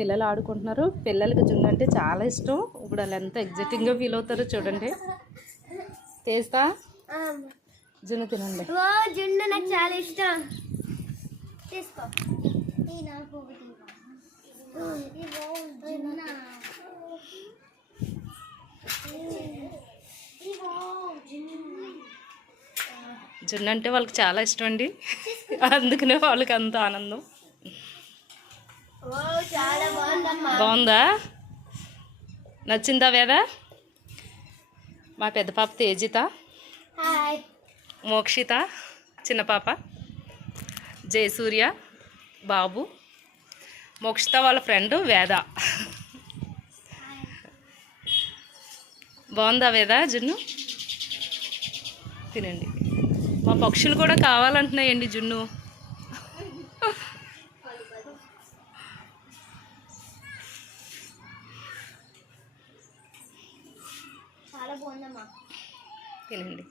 పిల్లలు ఆడుకుంటున్నారు. పిల్లలకి జున్ను అంటే చాలా ఇష్టం. ఇప్పుడు వాళ్ళు ఎంత ఎగ్జైటింగ్గా ఫీల్ అవుతారో చూడండి. చేస్తా జున్ను తినండి. జున్ను నాకు చాలా ఇష్టం. తీసుకో. జున్ను అంటే వాళ్ళకి చాలా ఇష్టం అండి. అందుకనే వాళ్ళకి అంత ఆనందం. బాగుందా? నచ్చిందా వేద? మా పెద్ద పాప తేజిత, మోక్షిత చిన్న పాప, జయసూర్య బాబు, మోక్షిత వాళ్ళ ఫ్రెండ్ వేద. బాగుందా వేద జున్ను? తినండి. మా పక్షులు కూడా కావాలంటున్నాయండి జున్ను. చాలా బాగుందమ్మా. తినండి.